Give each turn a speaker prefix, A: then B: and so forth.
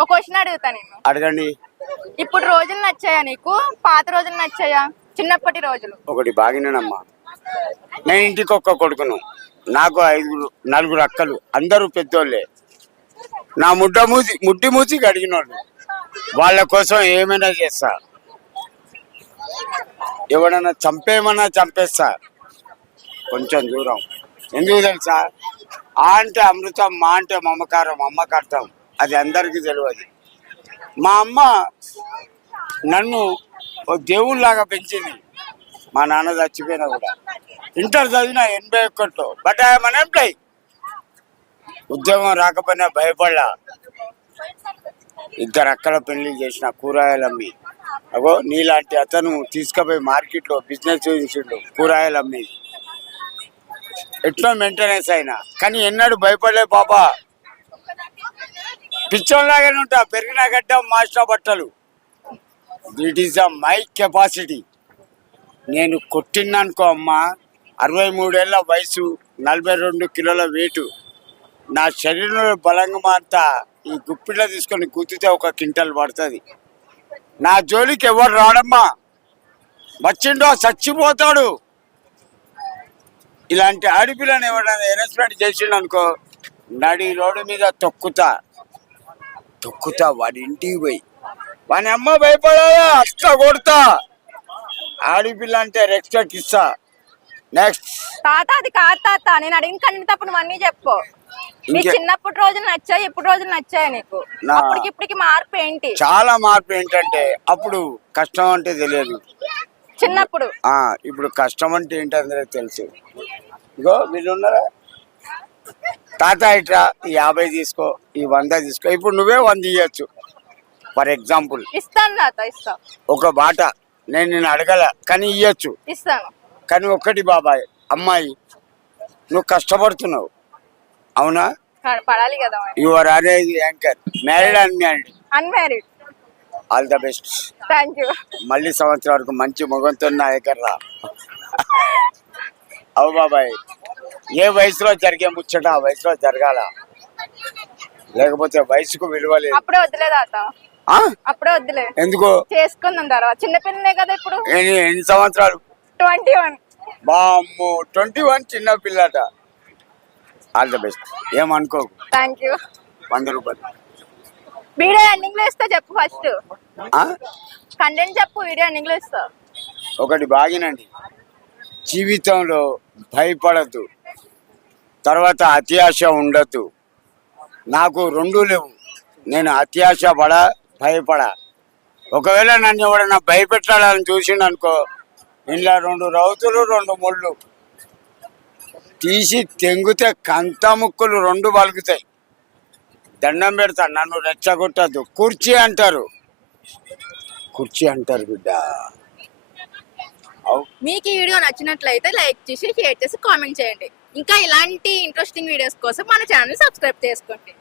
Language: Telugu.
A: ఒక క్వశ్చన్ అడుగుతా నేను.
B: అడగండి.
A: ఇప్పుడు రోజులు నచ్చాయా నీకు? పాత రోజులు నచ్చాయా? చిన్నప్పటి రోజులు.
B: ఒకటి బాగినమ్మా నేను ఇంటికి ఒక్క కొడుకును. నాకు ఐదుగురు నలుగురు అక్కలు. అందరూ పెద్దోళ్ళే. నా ముడ్డ మూసి ముడ్డి మూసి కడిగినోళ్ళు. వాళ్ళ కోసం ఏమైనా చేస్తా. ఎవడన్నా చంపేమన్నా చంపేస్తా. కొంచెం దూరం. ఎందుకు తెలుసా? ఆ అంటే అమృతం మా అంటే మమకారం అమ్మకార్థం అది అందరికీ తెలియదు. మా అమ్మ నన్ను ఓ దేవుళ్ళలాగా పెంచింది. మా నాన్న చచ్చిపోయినా కూడా. ఇంటర్ చదివిన ఎనభై ఒక్కటో బట్ ఐఎమ్ అన్ ఉద్యోగం రాకపోయినా భయపడ్డా ఇద్దరు అక్కల పెళ్ళి చేసిన కూరగాయలు అమ్మి అగో నీలాంటి అతను తీసుకుపోయి మార్కెట్లో బిజినెస్ చేసిండు కూరగాయలు అమ్మి ఎట్లా మెయింటెనెన్స్ అయినా. కానీ ఎన్నడూ భయపడలే పాపా. పిచ్చోళ్ళలాగానే ఉంటా పెరిగిన గడ్డ మాస్టర్ బట్టలు. This is a my capacity నేను కొట్టినానుకో అమ్మ అరవై మూడేళ్ళ వయసు నలభై రెండు కిలోల వెయిట్ నా శరీరంలో బలంగా అంతా ఈ గుప్పిట్లో తీసుకొని గుద్దితే ఒక క్వింటల్ పడుతుంది. నా జోలికి ఎవరు రాడమ్మా? వచ్చిండో చచ్చిపోతాడు. ఇలాంటి ఆడపిల్లని ఎవరైనా అరేంజ్మెంట్ చేసిండు అనుకో నడి రోడ్డు మీద తొక్కుతా. తొక్కుతా వాడి ఇంటికి పోయి వాని అమ్మ భయపడాలా? అక్క కొడతా. ఆడపిల్ల అంటే రెస్పెక్ట్ ఇస్తా నెక్స్ట్
A: తాత అది కాదు తాత నేను అడిగిన కంటే తప్పుడు అన్ని చెప్పు. నీ
B: ఇంకే-
A: చిన్నప్పటి రోజులు నచ్చాయి ఎప్పుడు రోజులు నచ్చాయి నీకు?
B: నా-
A: అప్పటికి ఇప్పటికి మార్పు ఏంటి?
B: చాలా మార్పు ఏంటంటే అప్పుడు కష్టం అంటే తెలియదు.
A: చిన్నప్పుడు.
B: ఆ ఇప్పుడు కష్టం అంటే ఏంటంటే తెలుసు ఇగో వీళ్ళు ఉన్నారా? తాత ఇట్రా ఈ యాభై తీసుకో ఈ వంద తీసుకో. ఇప్పుడు నువ్వే వంద ఇవ్వచ్చు ఫర్ ఎగ్జాంపుల్
A: ఇస్తాను తాత ఇస్తా.
B: ఒక బాట. నేను నేను అడగల కానీ ఇవ్వచ్చు
A: ఇస్తాను
B: కానీ ఒక్కటి బాబాయ్ అమ్మాయి నువ్వు కష్టపడుతున్నావు. అవునా?
A: ప- పడాలి కదా
B: యువర్ అనేది anchor married and married
A: unmarried
B: all the best
A: thank you
B: మళ్ళీ సంవత్సరం వరకు మంచి మొగంతో నా ఎకర్రా అవు బాబాయ్. ఏ వయసులో జరిగే ముచ్చట? ఆ వయసులో జరగాల? లేకపోతే వయసుకు విలువ లేదు.
A: అప్పుడే వద్దులే తాత.
B: ఆ?
A: అప్పుడే వద్దులే.
B: ఎందుకు?
A: చేసుకుందాం తర్వాత. చిన్నపిల్లనే కదా ఇప్పుడు.
B: ఎన్ని సంవత్సరాలు?
A: Twenty one.
B: బామ్మో ట్వంటీ వన్ చిన్న పిల్లట. All the best. ఏమనుకో.
A: Thank you.
B: వంద రూపాయలు.
A: వీడియో ఎండింగ్లో ఇస్తా చెప్పు ఫస్ట్.
B: ఆ?
A: కంటెంట్ చెప్పు వీడియో ఎండింగ్లో ఇస్తా.
B: ఒకటి బాగినండి. జీవితంలో భయపడద్దు. తర్వాత అత్యాశ ఉండద్దు. నాకు రెండు లేవు. నేను అత్యాశ పడ భయపడ. ఒకవేళ నన్ను ఎవడన్నా భయపెట్టాలని చూసిండు అనుకో ఇంట్లో రెండు రౌతులు రెండు ముళ్ళు. తీసి తెంగితే కంత ముక్కులు రెండు పలుకుతాయి. దండం పెడతా నన్ను రెచ్చగొట్టద్దు. కుర్చీ అంటారు. కుర్చీ అంటారు బిడ్డ. అవు
A: మీకు ఈ వీడియో నచ్చినట్లయితే లైక్ చేసి షేర్ చేసి కామెంట్ చేయండి. ఇంకా ఇలాంటి ఇంట్రెస్టింగ్ వీడియోస్ కోసం మన ఛానల్ సబ్స్క్రైబ్ చేసుకోండి.